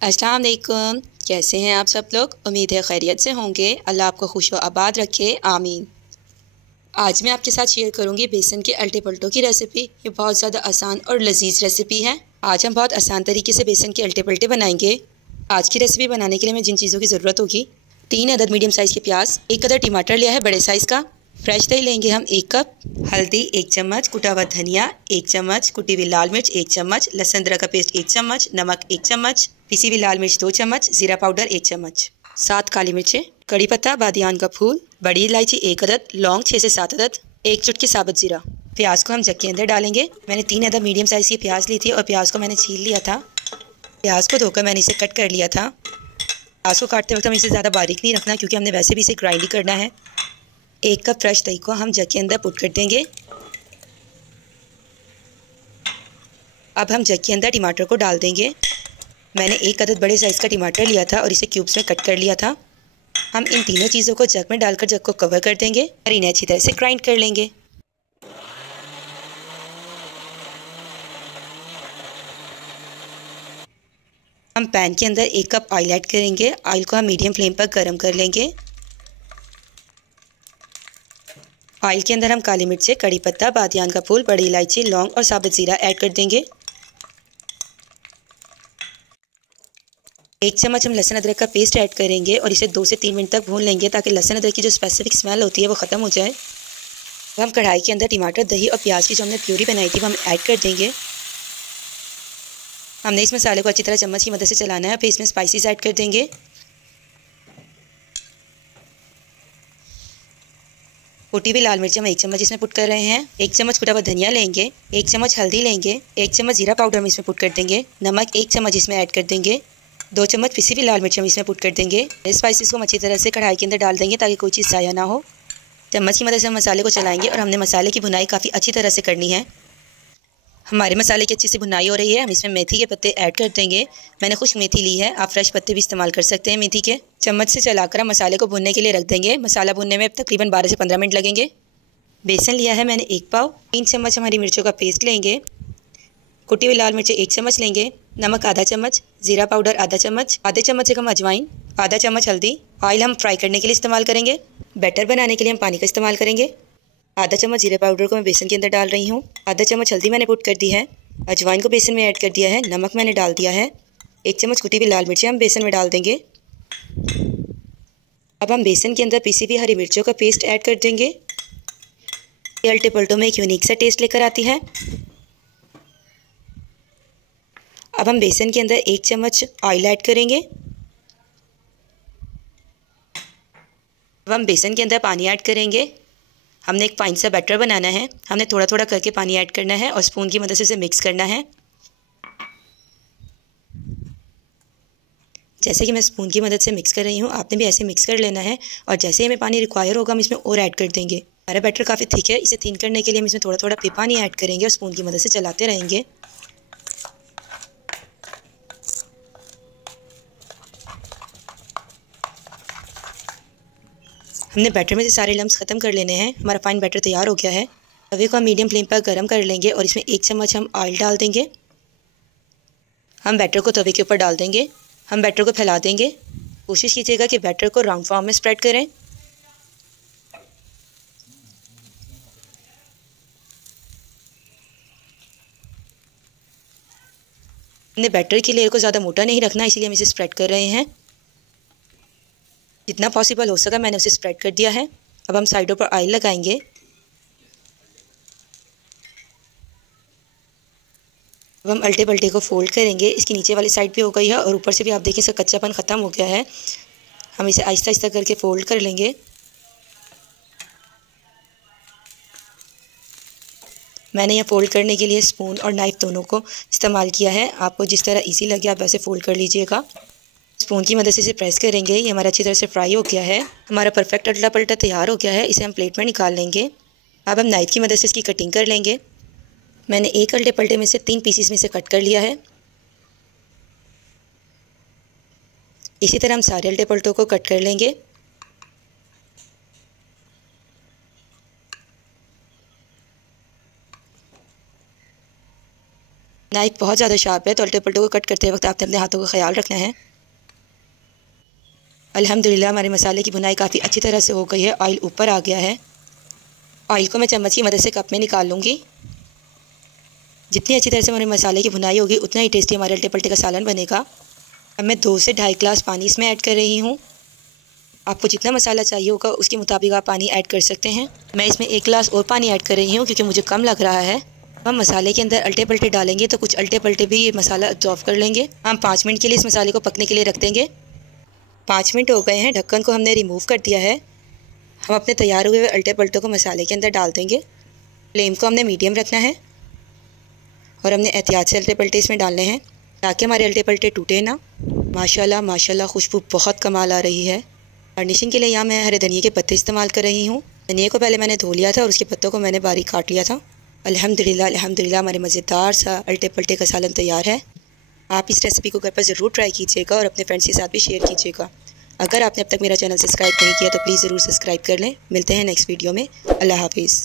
अस्सलाम वालेकुम। कैसे हैं आप सब लोग? उम्मीद है खैरियत से होंगे। अल्लाह आपको खुश व आबाद रखे, आमीन। आज मैं आपके साथ शेयर करूंगी बेसन के अल्टे पल्टों की रेसिपी। ये बहुत ज़्यादा आसान और लजीज रेसिपी है। आज हम बहुत आसान तरीके से बेसन के अल्टे पल्टे बनाएंगे। आज की रेसिपी बनाने के लिए हमें जिन चीज़ों की ज़रूरत होगी, 3 अदद मीडियम साइज़ के प्याज, 1 अदद टमाटर लिया है बड़े साइज़ का। फ्रेश दही लेंगे हम 1 कप, हल्दी 1 चम्मच, कुटा हुआ धनिया 1 चम्मच, कुटी हुई लाल मिर्च 1 चम्मच, लहसुन अदरक का पेस्ट 1 चम्मच, नमक 1 चम्मच, पिसी हुई लाल मिर्च 2 चम्मच, जीरा पाउडर 1 चम्मच, 7 काली मिर्चें, कड़ी पत्ता, बादियान का फूल, बड़ी इलायची 1 अदद, लौंग 6 से 7 अदद, 1 चुटकी साबुत जीरा। प्याज को हम जग के अंदर डालेंगे। मैंने 3 अदद मीडियम साइज़ की प्याज ली थी और प्याज को मैंने छील लिया था। प्याज को धोकर मैंने इसे कट कर लिया था। प्याज को काटते वक्त हमें इसे ज़्यादा बारीक नहीं रखना, क्योंकि हमने वैसे भी इसे ग्राइंड ही करना है। 1 कप फ्रेश दही को हम जग के अंदर पुट कर देंगे। अब हम जग के अंदर टमाटर को डाल देंगे। मैंने 1 अदद बड़े साइज़ का टमाटर लिया था और इसे क्यूब्स में कट कर लिया था। हम इन तीनों चीज़ों को जग में डालकर जग को कवर कर देंगे और इन्हें अच्छी तरह से ग्राइंड कर लेंगे। हम पैन के अंदर 1 कप ऑयल ऐड करेंगे। ऑयल को हम मीडियम फ्लेम पर गर्म कर लेंगे। ऑयल के अंदर हम काली मिर्चें, कड़ी पत्ता, बादियान का फूल, बड़ी इलायची, लौंग और साबुत जीरा ऐड कर देंगे। 1 चम्मच हम लहसुन अदरक का पेस्ट ऐड करेंगे और इसे 2 से 3 मिनट तक भून लेंगे, ताकि लहसुन अदरक की जो स्पेसिफिक स्मेल होती है वो ख़त्म हो जाए। अब हम कढ़ाई के अंदर टमाटर, दही और प्याज की जो हमने प्यूरी बनाई थी वो हम ऐड कर देंगे। हमने इस मसाले को अच्छी तरह चम्मच की मदद से चलाना है। फिर इसमें स्पाइसेस ऐड कर देंगे। कुटी हुई लाल मिर्च हम 1 चम्मच इसमें पुट कर रहे हैं। 1 चम्मच कुटा हुआ धनिया लेंगे। 1 चम्मच हल्दी लेंगे। 1 चम्मच जीरा पाउडर हम इसमें पुट कर देंगे। नमक 1 चम्मच इसमें ऐड कर देंगे। 2 चम्मच पिसी हुई लाल मिर्च हम इसमें पुट कर देंगे। स्पाइसेस को हम अच्छी तरह से कढ़ाई के अंदर डाल देंगे, ताकि कोई चीज़ ज़ाया ना हो। चम्मच की मदद से हम मसाले को चलाएंगे और हमने मसाले की भुनाई काफ़ी अच्छी तरह से करनी है। हमारे मसाले की अच्छी से भुनाई हो रही है। हम इसमें मेथी के पत्ते ऐड कर देंगे। मैंने खुश्क मेथी ली है, आप फ्रेश पत्ते भी इस्तेमाल कर सकते हैं मेथी के। चम्मच से चलाकर हम मसाले को भुनने के लिए रख देंगे। मसाला भुनने में तकरीबन 12 से 15 मिनट लगेंगे। बेसन लिया है मैंने 1 पाव। 3 चम्मच हमारी मिर्चों का पेस्ट लेंगे। कुटी हुई लाल मिर्चें 1 चम्मच लेंगे। नमक आधा चम्मच, जीरा पाउडर आधा चम्मच, आधे चम्मच से कम अजवाइन, आधा चम्मच हल्दी। ऑयल हम फ्राई करने के लिए इस्तेमाल करेंगे। बैटर बनाने के लिए हम पानी का इस्तेमाल करेंगे। आधा चम्मच जीरे पाउडर को मैं बेसन के अंदर डाल रही हूँ। आधा चम्मच हल्दी मैंने पुट कर दी है। अजवाइन को बेसन में ऐड कर दिया है। नमक मैंने डाल दिया है। 1 चम्मच कुटी हुई लाल मिर्चें हम बेसन में डाल देंगे। अब हम बेसन के अंदर पीसी हुई हरी मिर्चों का पेस्ट ऐड कर देंगे। ये अल्टे पल्टों में एक यूनिक सा टेस्ट लेकर आती है। अब हम बेसन के अंदर 1 चम्मच ऑयल ऐड करेंगे। अब हम बेसन के अंदर पानी ऐड करेंगे। हमने एक फाइन सा बैटर बनाना है। हमने थोड़ा थोड़ा करके पानी ऐड करना है और स्पून की मदद से इसे मिक्स करना है। जैसे कि मैं स्पून की मदद से मिक्स कर रही हूँ, आपने भी ऐसे मिक्स कर लेना है। और जैसे ही हमें पानी रिक्वायर होगा, हम इसमें और ऐड कर देंगे। हमारा बैटर काफ़ी थिक है, इसे थिन करने के लिए हम इसमें थोड़ा थोड़ा पानी ऐड करेंगे और स्पून की मदद से चलाते रहेंगे। हमने बैटर में से सारे लम्स ख़त्म कर लेने हैं। हमारा फाइन बैटर तैयार हो गया है। तवे को हम मीडियम फ्लेम पर गर्म कर लेंगे और इसमें 1 चम्मच हम ऑयल डाल देंगे। हम बैटर को तवे के ऊपर डाल देंगे। हम बैटर को फैला देंगे। कोशिश कीजिएगा कि बैटर को राउंड फॉर्म में स्प्रेड करें। हमने बैटर की लेयर को ज़्यादा मोटा नहीं रखना, इसलिए हम इसे स्प्रेड कर रहे हैं। जितना पॉसिबल हो सका मैंने उसे स्प्रेड कर दिया है। अब हम साइडों पर ऑयल लगाएंगे। अब हम अल्टे पल्टे को फोल्ड करेंगे। इसकी नीचे वाली साइड भी हो गई है और ऊपर से भी आप देखें इसका कच्चापन ख़त्म हो गया है। हम इसे आहिस्ता आहिस्ता करके फोल्ड कर लेंगे। मैंने यहाँ फोल्ड करने के लिए स्पून और नाइफ़ दोनों को इस्तेमाल किया है। आपको जिस तरह इजी लगे आप वैसे फ़ोल्ड कर लीजिएगा। स्पून की मदद से इसे प्रेस करेंगे। ये हमारा अच्छी तरह से फ्राई हो गया है। हमारा परफेक्ट अल्टा पल्टा तैयार हो गया है। इसे हम प्लेट में निकाल लेंगे। अब हम नाइफ़ की मदद से इसकी कटिंग कर लेंगे। मैंने एक अल्टे पल्टे में से 3 पीसीस में से कट कर लिया है। इसी तरह हम सारे अल्टे पल्टों को कट कर लेंगे। नाइफ बहुत ज़्यादा शार्प है तो उल्टे पलटों को कट करते वक्त आपने अपने हाथों का ख्याल रखना है। अल्हम्दुलिल्लाह हमारे मसाले की भुनाई काफ़ी अच्छी तरह से हो गई है। ऑयल ऊपर आ गया है। ऑयल को मैं चम्मच की मदद से कप में निकाल लूँगी। जितनी अच्छी तरह से हमारे मसाले की भुनाई होगी उतना ही टेस्टी हमारे उल्टे पलटे का सालन बनेगा। अब मैं 2 से ढाई गिलास पानी इसमें ऐड कर रही हूँ। आपको जितना मसाला चाहिए होगा उसके मुताबिक आप पानी ऐड कर सकते हैं। मैं इसमें 1 गिलास और पानी ऐड कर रही हूँ क्योंकि मुझे कम लग रहा है। हम मसाले के अंदर अल्टे पलटे डालेंगे तो कुछ अल्टे पलटे भी ये मसाला अब्जॉर्व कर लेंगे। हम 5 मिनट के लिए इस मसाले को पकने के लिए रख देंगे। 5 मिनट हो गए हैं, ढक्कन को हमने रिमूव कर दिया है। हम अपने तैयार हुए हुए अल्टे पलटों को मसाले के अंदर डाल देंगे। फ्लेम को हमने मीडियम रखना है और हमने एहतियात से अल्टे पलटे इसमें डालने हैं ताकि हमारे अल्टे पलटे टूटे ना। माशाल्लाह माशाल्लाह खुशबू बहुत कमाल आ रही है। गार्निशिंग के लिए यहाँ मैं हरे धनिए के पत्ते इस्तेमाल कर रही हूँ। धनिए को पहले मैंने धो लिया था और उसके पत्तों को मैंने बारीक काट लिया था। अल्हम्दुलिल्लाह अल्हम्दुलिल्लाह हमारे मज़ेदार सा अल्टे पलटे का सालन तैयार है। आप इस रेसिपी को घर पर ज़रूर ट्राई कीजिएगा और अपने फ्रेंड्स के साथ भी शेयर कीजिएगा। अगर आपने अब तक मेरा चैनल सब्सक्राइब नहीं किया तो प्लीज़ ज़रूर सब्सक्राइब कर लें। मिलते हैं नेक्स्ट वीडियो में। अल्लाह हाफिज़।